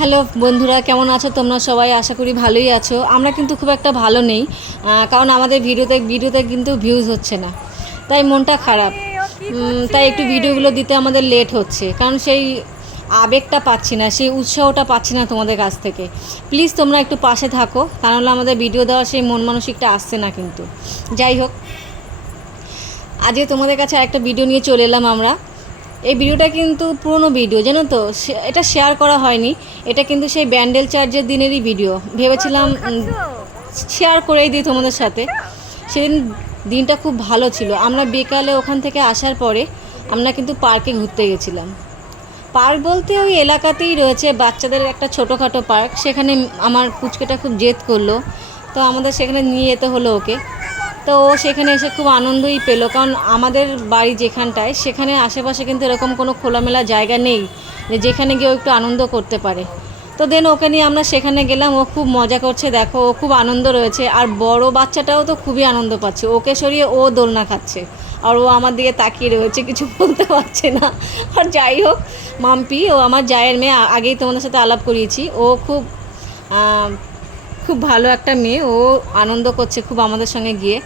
Hello বন্ধুরা, কেমন আছো তোমরা সবাই? আশা করি ভালোই আছো। আমরা কিন্তু খুব একটা ভালো নেই, কারণ আমাদের ভিডিওতে কিন্তু ভিউজ হচ্ছে না, তাই মনটা খারাপ। তাই একটু ভিডিওগুলো দিতে আমাদের লেট হচ্ছে, কারণ সেই আবেগটা পাচ্ছি না, সেই উৎসাহটা পাচ্ছি না তোমাদের কাছ থেকে। প্লিজ তোমরা একটু পাশে থাকো, তা নাহলে আমাদের ভিডিও দেওয়ার সেই মন মানসিকটা আসছে না কিন্তু। যাই হোক, আজকে তোমাদের কাছে আরেকটা ভিডিও নিয়ে চলে এলাম আমরা। এই ভিডিওটা কিন্তু পুরনো ভিডিও, জানো তো, এটা শেয়ার করা হয়নি। এটা কিন্তু সেই ব্যান্ডেল চার্জের দিনেরই ভিডিও। ভেবেছিলাম শেয়ার করেই দিই তোমাদের সাথে। সেদিন দিনটা খুব ভালো ছিল। আমরা বিকালে ওখান থেকে আসার পরে আমরা কিন্তু পার্কে ঘুরতে গেছিলাম। পার্ক বলতে ওই এলাকাতেই রয়েছে বাচ্চাদের একটা ছোটোখাটো পার্ক। সেখানে আমার পুচকেটা খুব জেদ করলো, তো আমাদের সেখানে নিয়ে যেতে হলো ওকে। তো ও সেখানে এসে খুব আনন্দই পেলো, কারণ আমাদের বাড়ি যেখানটায় সেখানে আশেপাশে কিন্তু এরকম কোনো খোলামেলা জায়গা নেই যে যেখানে গিয়ে ও একটু আনন্দ করতে পারে। তো দেন ওকে নিয়ে আমরা সেখানে গেলাম। ও খুব মজা করছে, দেখো ও খুব আনন্দ রয়েছে। আর বড় বাচ্চাটাও তো খুবই আনন্দ পাচ্ছে, ওকে সরিয়ে ও দোলনা খাচ্ছে, আর ও আমার দিকে তাকিয়ে রয়েছে, কিছু বলতে পারছে না। আর যাই হোক, মাম্পি, ও আমার জায়ের মেয়ে, আগেই তোমাদের সাথে আলাপ করিয়েছি। ও খুব খুব ভালো একটা মেয়ে, ও আনন্দ করছে খুব আমাদের সঙ্গে গিয়ে।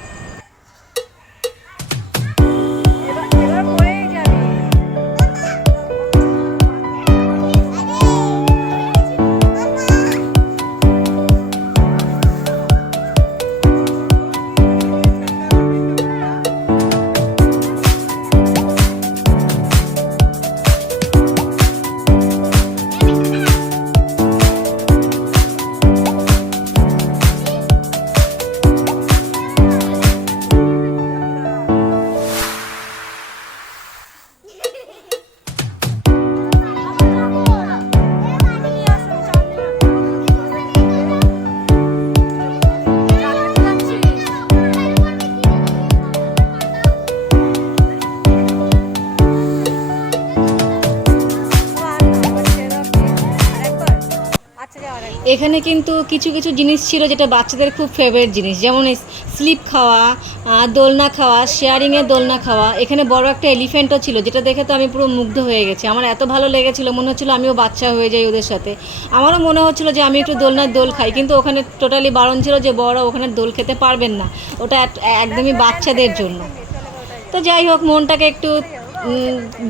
এখানে কিন্তু কিছু কিছু জিনিস ছিল যেটা বাচ্চাদের খুব ফেভারিট জিনিস, যেমন স্লিপ খাওয়া, দোলনা খাওয়া, শেয়ারিংয়ে দোলনা খাওয়া। এখানে বড় একটা এলিফ্যান্টও ছিল, যেটা দেখে তো আমি পুরো মুগ্ধ হয়ে গেছি। আমার এত ভালো লেগেছিলো, মনে হচ্ছিলো আমিও বাচ্চা হয়ে যাই ওদের সাথে। আমারও মনে হচ্ছিলো যে আমি একটু দোলনার দোল খাই, কিন্তু ওখানে টোটালি বারণ ছিল যে বড় ওখানে দোল খেতে পারবেন না, ওটা একদমই বাচ্চাদের জন্য। তো যাই হোক, মনটাকে একটু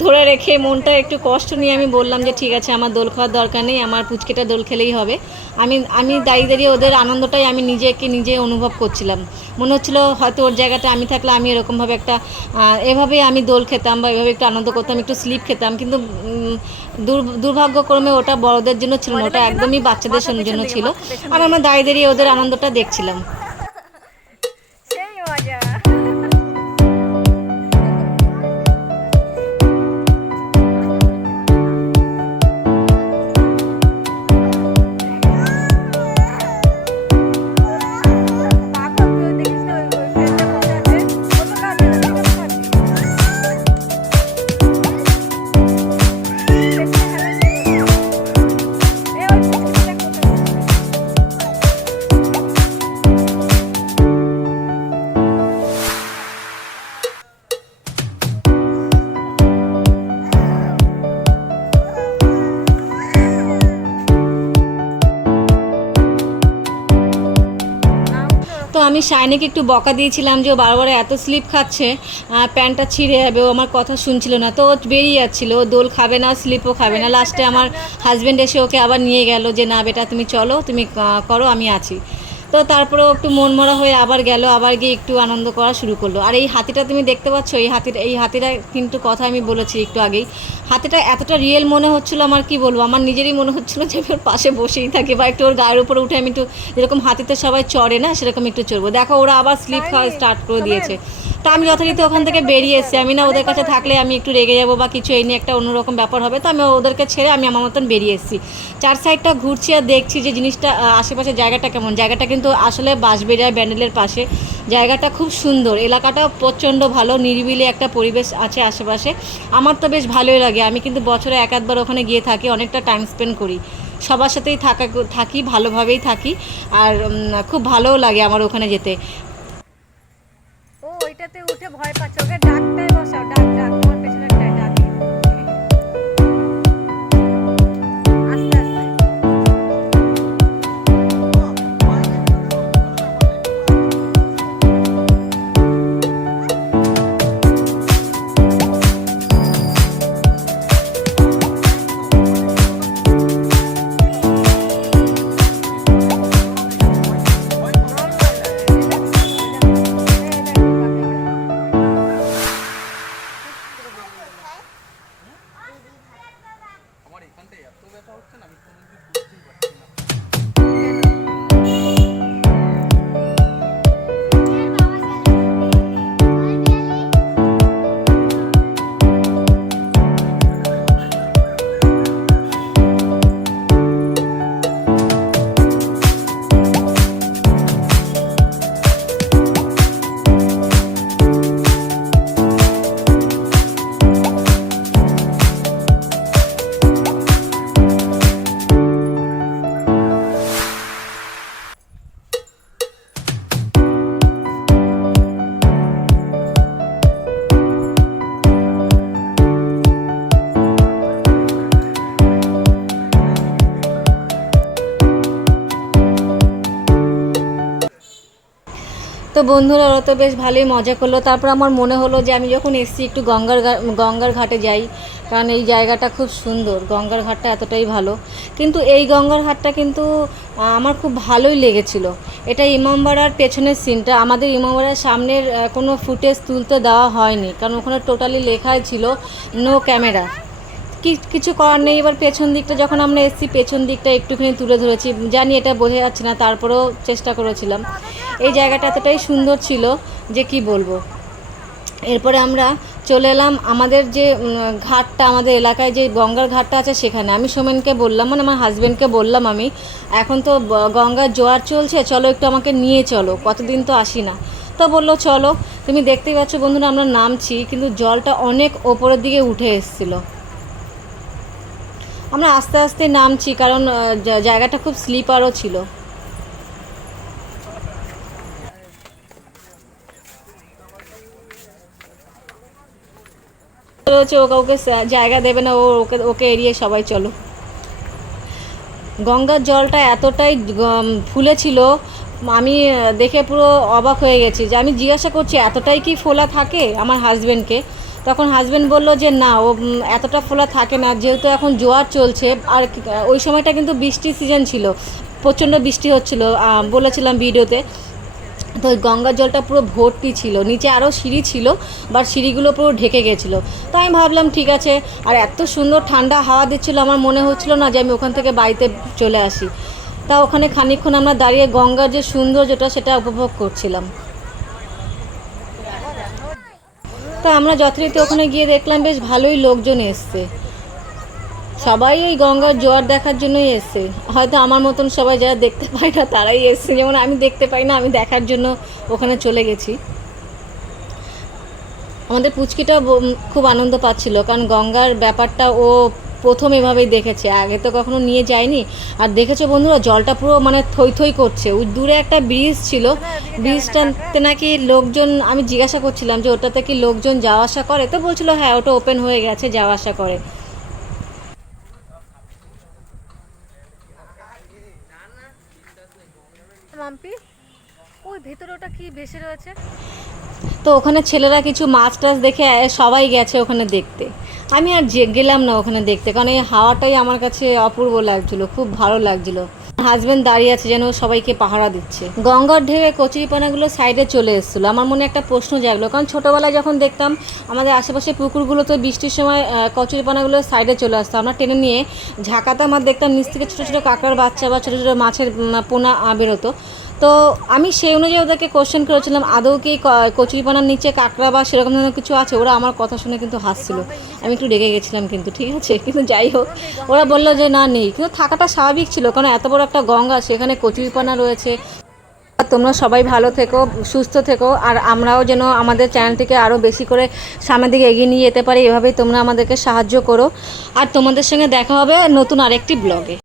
ধরে রেখে, মনটা একটু কষ্ট নিয়ে আমি বললাম যে ঠিক আছে, আমার দোল খাওয়ার দরকার নেই, আমার পুচকেটা দোল খেলেই হবে। আমি আমি দাঁড়িয়ে দাঁড়িয়ে ওদের আনন্দটাই আমি নিজে অনুভব করছিলাম। মনে হচ্ছিলো হয়তো ওর জায়গাটা আমি থাকলে আমি এরকমভাবে একটা এভাবেই আমি দোল খেতাম বা এভাবে একটু আনন্দ করতাম, একটু স্লিপ খেতাম। কিন্তু দুর্ভাগ্যক্রমে ওটা বড়দের জন্য ছিল না, ওটা একদমই বাচ্চাদের জন্য ছিল। আর আমরা দাঁড়িয়ে দাঁড়িয়ে ওদের আনন্দটা দেখছিলাম। তো আমি শাইনিকে একটু বকা দিয়েছিলাম যে ও বারবার এত স্লিপ খাচ্ছে, প্যান্টটা ছিঁড়ে যাবে। ও আমার কথা শুনছিল না, তো ও বেরিয়ে যাচ্ছিলো, ও দোল খাবে না, স্লিপও খাবে না। লাস্টে আমার হাজব্যান্ড এসে ওকে আবার নিয়ে গেল যে না বেটা, তুমি চলো, তুমি করো, আমি আছি। তো তারপরেও একটু মনমরা হয়ে আবার গেল, আবার গিয়ে একটু আনন্দ করা শুরু করলো। আর এই হাতিটা তুমি দেখতে পাচ্ছ, এই হাতিটা কিন্তু কথা আমি বলেছি একটু আগেই, হাতিটা এতটা রিয়েল মনে হচ্ছিলো, আমার কি বলবো, আমার নিজেরই মনে হচ্ছিলো যে আমি ওর পাশে বসেই থাকি, বা একটু ওর গায়ের উপরে উঠে আমি একটু, যেরকম হাতিতে সবাই চড়ে না, সেরকম একটু চড়বো। দেখো ওরা আবার স্লিপ খাওয়া স্টার্ট করে দিয়েছে। তা আমি যথারীতি ওখান থেকে বেরিয়ে এসেছি। আমি না ওদের কাছে থাকলে আমি একটু রেগে যাবো বা কিছু, এই নিয়ে একটা অন্যরকম ব্যাপার হবে, তো আমি ওদেরকে ছেড়ে আমি আমার মতন বেরিয়ে এসেছি। চার সাইডটা ঘুরছি আর দেখছি যে জিনিসটা, আশেপাশে জায়গাটা কেমন। জায়গাটা কিন্তু আসলে বাঁশবেড়িয়া ব্যান্ডেলের পাশে, জায়গাটা খুব সুন্দর, এলাকাটা প্রচণ্ড ভালো, নিরিবিলি একটা পরিবেশ আছে আশেপাশে। আমার তো বেশ ভালোই লাগে। আমি কিন্তু বছরে এক আধবার ওখানে গিয়ে থাকি, অনেকটা টাইম স্পেন্ড করি, সবার সাথেই থাকি, ভালোভাবেই থাকি। আর খুব ভালোও লাগে আমার ওখানে যেতে। ও ওইটাতে উঠে ভয় পাচ্ছে, ওকে ডাকটায় বসাও, ডাক ডাক, তোমার পেছনেরটায় ডাক, আস্তে আস্তে। তো বন্ধুরা ওরা তো বেশ ভালোই মজা করলো। তারপর আমার মনে হলো যে আমি যখন এসছি একটু গঙ্গার ঘাটে যাই, কারণ এই জায়গাটা খুব সুন্দর, গঙ্গার ঘাটটা এতটাই ভালো। কিন্তু এই গঙ্গার ঘাটটা কিন্তু আমার খুব ভালোই লেগেছিল। এটা ইমামবাড়ার পেছনের সিনটা, আমাদের ইমামবাড়ার সামনের কোনো ফুটেজ তুলতে দেওয়া হয়নি, কারণ ওখানে টোটালি লেখাই ছিল নো ক্যামেরা। কিছু করার নেই। এবার পেছন দিকটা যখন আমরা এসেছি, পেছন দিকটা একটুখানি তুলে ধরেছি, জানি এটা বোঝা যাচ্ছে না, তারপরেও চেষ্টা করেছিলাম। এই জায়গাটা এতটাই সুন্দর ছিল যে কি বলবো। এরপরে আমরা চলে এলাম আমাদের যে ঘাটটা, আমাদের এলাকায় যে গঙ্গার ঘাটটা আছে সেখানে। আমি সোমেনকে বললাম, মানে আমার হাজব্যান্ডকে বললাম, আমি এখন তো গঙ্গার জোয়ার চলছে, চলো একটু আমাকে নিয়ে চলো, কতদিন তো আসি না। তো বললো চলো। তুমি দেখতেই পাচ্ছ বন্ধুরা, আমরা নামছি কিন্তু জলটা অনেক ওপরের দিকে উঠে এসেছিলো। আমরা আস্তে আস্তে নামছি, কারণ জায়গাটা খুব স্লিপারও ছিল। হচ্ছে ও কাউকে জায়গা দেবে না, ওকে ওকে এড়িয়ে সবাই চলো। গঙ্গার জলটা এতটাই ফুলেছিল, আমি দেখে পুরো অবাক হয়ে গেছি। যে আমি জিজ্ঞাসা করছি এতটাই কি ফোলা থাকে আমার হাজব্যান্ডকে, তখন হাজব্যান্ড বললো যে না, ও এতটা ফোলা থাকে না, যেহেতু এখন জোয়ার চলছে। আর ওই সময়টা কিন্তু বৃষ্টির সিজন ছিল, প্রচণ্ড বৃষ্টি হচ্ছিলো, বলেছিলাম ভিডিওতে। তো গঙ্গার জলটা পুরো ভর্তি ছিল, নিচে আরও সিঁড়ি ছিল, বাট সিঁড়িগুলো পুরো ঢেকে গেছিলো। তো আমি ভাবলাম ঠিক আছে, আর এত সুন্দর ঠান্ডা হাওয়া দিচ্ছিলো, আমার মনে হচ্ছিলো না যে আমি ওখান থেকে বাড়িতে চলে আসি। তা ওখানে খানিকক্ষণ আমরা দাঁড়িয়ে গঙ্গার যে সৌন্দর্যটা সেটা উপভোগ করছিলাম। তা আমরা যথারীতি ওখানে গিয়ে দেখলাম বেশ ভালোই লোকজন এসছে, সবাই এই গঙ্গার জোয়ার দেখার জন্যই এসছে। হয়তো আমার মতন সবাই যারা দেখতে পায় না তারাই এসছে, যেমন আমি দেখতে পাই না, আমি দেখার জন্য ওখানে চলে গেছি। আমাদের পুচকিটাও খুব আনন্দ পাচ্ছিল, কারণ গঙ্গার ব্যাপারটা ও প্রথম এভাবেই দেখেছে, আগে তো কখনো নিয়ে যায়নি। আর দেখেছো বন্ধুরা, জলটা পুরো মানে থই থই করছে। ওই দূরে একটা ব্রিজ ছিল, ব্রিজটাতে নাকি লোকজন, আমি জিজ্ঞাসা করছিলাম যে ওটাতে কি লোকজন যাওয়া আসা করে, তো বলছিল হ্যাঁ ওটা ওপেন হয়ে গেছে, যাওয়া আসা করে। মাম্পি, ওই ভেতরে ওটা কি ভেসে রয়েছে? তো ওখানে ছেলেরা কিছু মাছ টাছ দেখে সবাই গেছে ওখানে দেখতে। আমি আর গেলাম না ওখানে দেখতে, কারণ এই হাওয়াটাই আমার কাছে অপূর্ব লাগছিলো, খুব ভালো লাগছিলো। হাজব্যান্ড দাঁড়িয়ে আছে যেন সবাইকে পাহারা দিচ্ছে। গঙ্গার ঢেউয়ে কচুরিপানাগুলো সাইডে চলে এসেছিলো। আমার মনে একটা প্রশ্ন জাগলো, কারণ ছোটোবেলায় যখন দেখতাম আমাদের আশেপাশে পুকুরগুলোতে বৃষ্টির সময় কচুরিপানাগুলো সাইডে চলে আসতো, আমরা টেনে নিয়ে ঝাঁকাতাম আর দেখতাম নিচ থেকে ছোটো ছোটো কাঁকড়ার বাচ্চা বা ছোটো ছোটো মাছের পোনা বেরোতো। তো আমি সেই অনুযায়ী ওদেরকে কোশ্চেন করেছিলাম আদৌ কি কচুরিপানার নিচে কাঁকড়া বা সেরকম ধরনের কিছু আছে। ওরা আমার কথা শুনে কিন্তু হাসছিল, আমি একটু রেগে গেছিলাম কিন্তু, ঠিক আছে। কিন্তু যাই হোক, ওরা বললো যে না নেই, কিন্তু থাকাটা স্বাভাবিক ছিল, কারণ এত বড় একটা গঙ্গা, সেখানে কচুরিপানা রয়েছে। তোমরা সবাই ভালো থেকো, সুস্থ থেকো, আর আমরাও যেন আমাদের চ্যানেলটিকে আরও বেশি করে সামনের দিকে এগিয়ে নিয়ে যেতে পারি, এভাবেই তোমরা আমাদেরকে সাহায্য করো। আর তোমাদের সঙ্গে দেখা হবে নতুন আরেকটি ব্লগে।